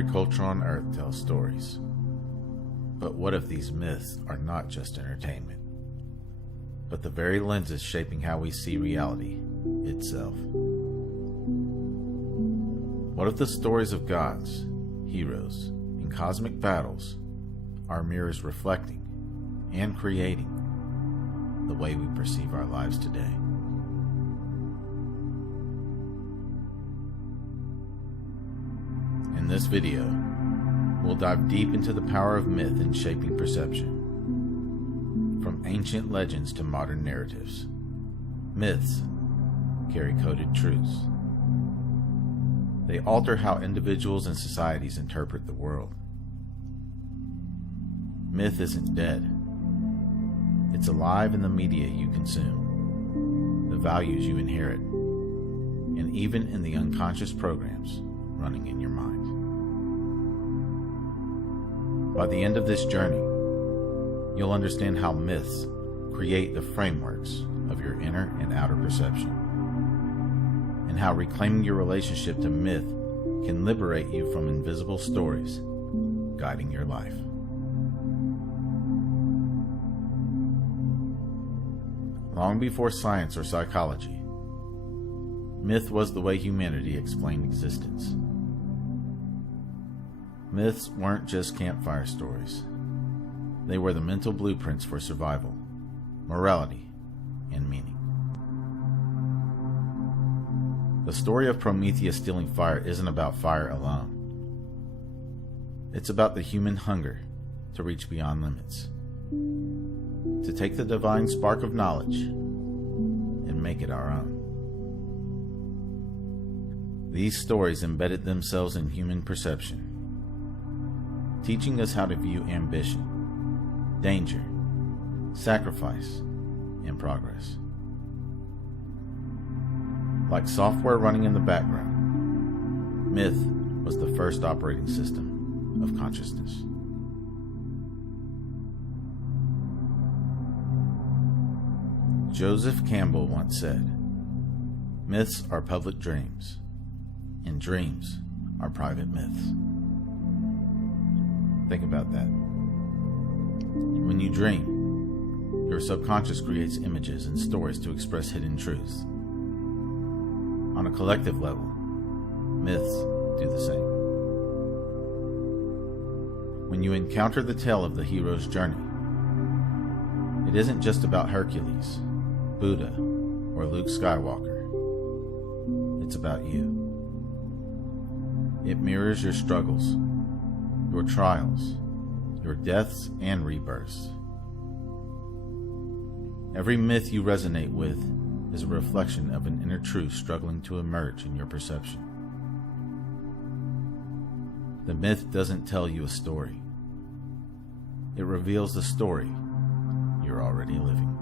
Every culture on Earth tells stories. But what if these myths are not just entertainment, but the very lenses shaping how we see reality itself? What if the stories of gods, heroes, and cosmic battles are mirrors reflecting and creating the way we perceive our lives today? In this video, we'll dive deep into the power of myth in shaping perception. From ancient legends to modern narratives, myths carry coded truths. They alter how individuals and societies interpret the world. Myth isn't dead. It's alive in the media you consume, the values you inherit, and even in the unconscious programs running in your mind. By the end of this journey, you'll understand how myths create the frameworks of your inner and outer perception, and how reclaiming your relationship to myth can liberate you from invisible stories guiding your life. Long before science or psychology, myth was the way humanity explained existence. Myths weren't just campfire stories. They were the mental blueprints for survival, morality, and meaning. The story of Prometheus stealing fire isn't about fire alone. It's about the human hunger to reach beyond limits, to take the divine spark of knowledge and make it our own. These stories embedded themselves in human perception, teaching us how to view ambition, danger, sacrifice, and progress. Like software running in the background, myth was the first operating system of consciousness. Joseph Campbell once said, "Myths are public dreams, and dreams are private myths." Think about that. When you dream, your subconscious creates images and stories to express hidden truths. On a collective level, myths do the same. When you encounter the tale of the hero's journey, it isn't just about Hercules, Buddha, or Luke Skywalker. It's about you. It mirrors your struggles, your trials, your deaths and rebirths. Every myth you resonate with is a reflection of an inner truth struggling to emerge in your perception. The myth doesn't tell you a story. It reveals the story you're already living.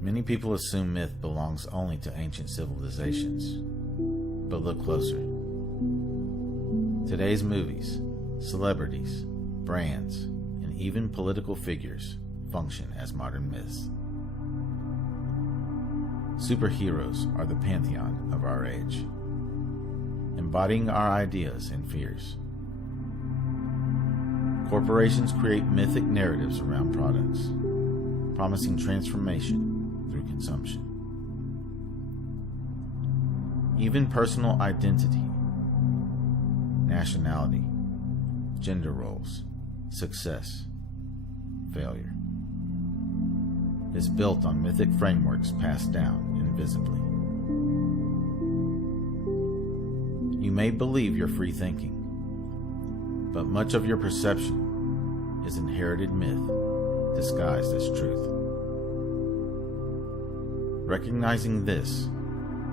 Many people assume myth belongs only to ancient civilizations, but look closer. Today's movies, celebrities, brands, and even political figures function as modern myths. Superheroes are the pantheon of our age, embodying our ideas and fears. Corporations create mythic narratives around products, promising transformation through consumption. Even personal identity, nationality, gender roles, success, failure, is built on mythic frameworks passed down invisibly. You may believe you're free thinking, but much of your perception is inherited myth disguised as truth. Recognizing this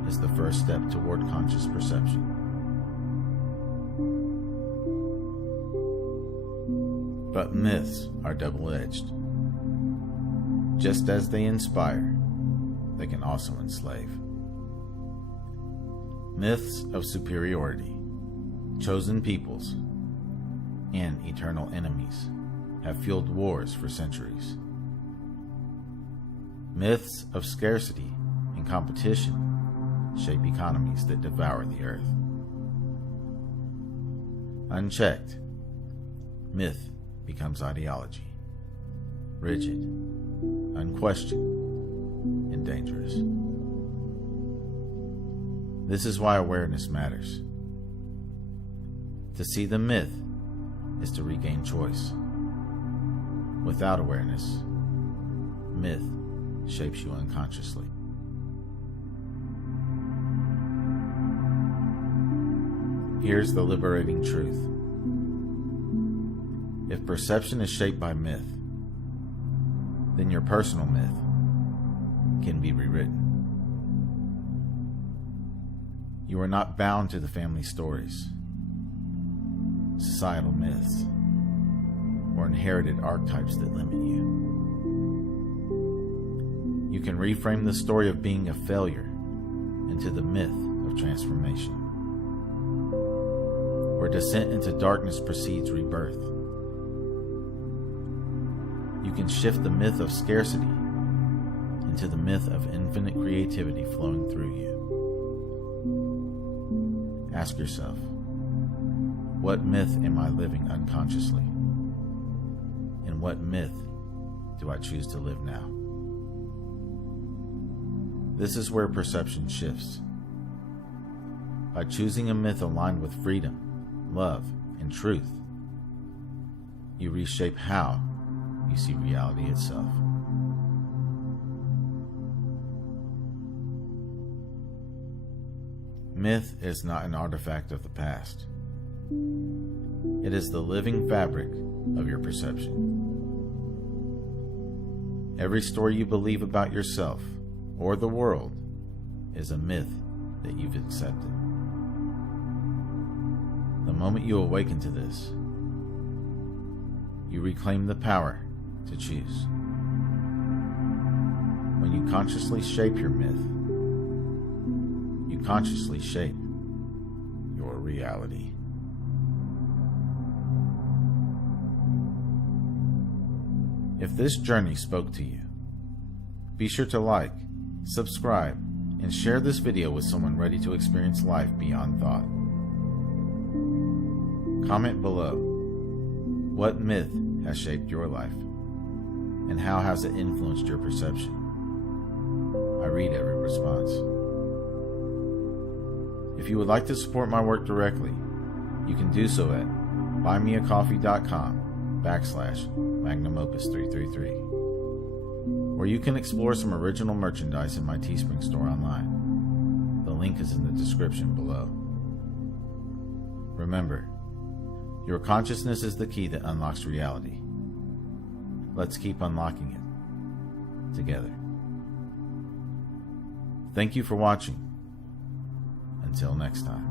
is the first step toward conscious perception. But myths are double-edged. Just as they inspire, they can also enslave. Myths of superiority, chosen peoples, and eternal enemies have fueled wars for centuries. Myths of scarcity and competition shape economies that devour the earth. Unchecked, myth becomes ideology, rigid, unquestioned, and dangerous. This is why awareness matters. To see the myth is to regain choice. Without awareness, myth shapes you unconsciously. Here's the liberating truth. If perception is shaped by myth, then your personal myth can be rewritten. You are not bound to the family stories, societal myths, or inherited archetypes that limit you. You can reframe the story of being a failure into the myth of transformation, where descent into darkness precedes rebirth. You can shift the myth of scarcity into the myth of infinite creativity flowing through you. Ask yourself, what myth am I living unconsciously? And what myth do I choose to live now? This is where perception shifts. By choosing a myth aligned with freedom, love, and truth, you reshape how you see reality itself. Myth is not an artifact of the past. It is the living fabric of your perception. Every story you believe about yourself or the world is a myth that you've accepted. The moment you awaken to this, you reclaim the power to choose. When you consciously shape your myth, you consciously shape your reality. If this journey spoke to you, be sure to like, subscribe, and share this video with someone ready to experience life beyond thought. Comment below, what myth has shaped your life, and how has it influenced your perception? I read every response. If you would like to support my work directly, you can do so at buymeacoffee.com/MagnumOpus333, where you can explore some original merchandise in my Teespring store online. The link is in the description below. Remember, your consciousness is the key that unlocks reality. Let's keep unlocking it together. Thank you for watching. Until next time.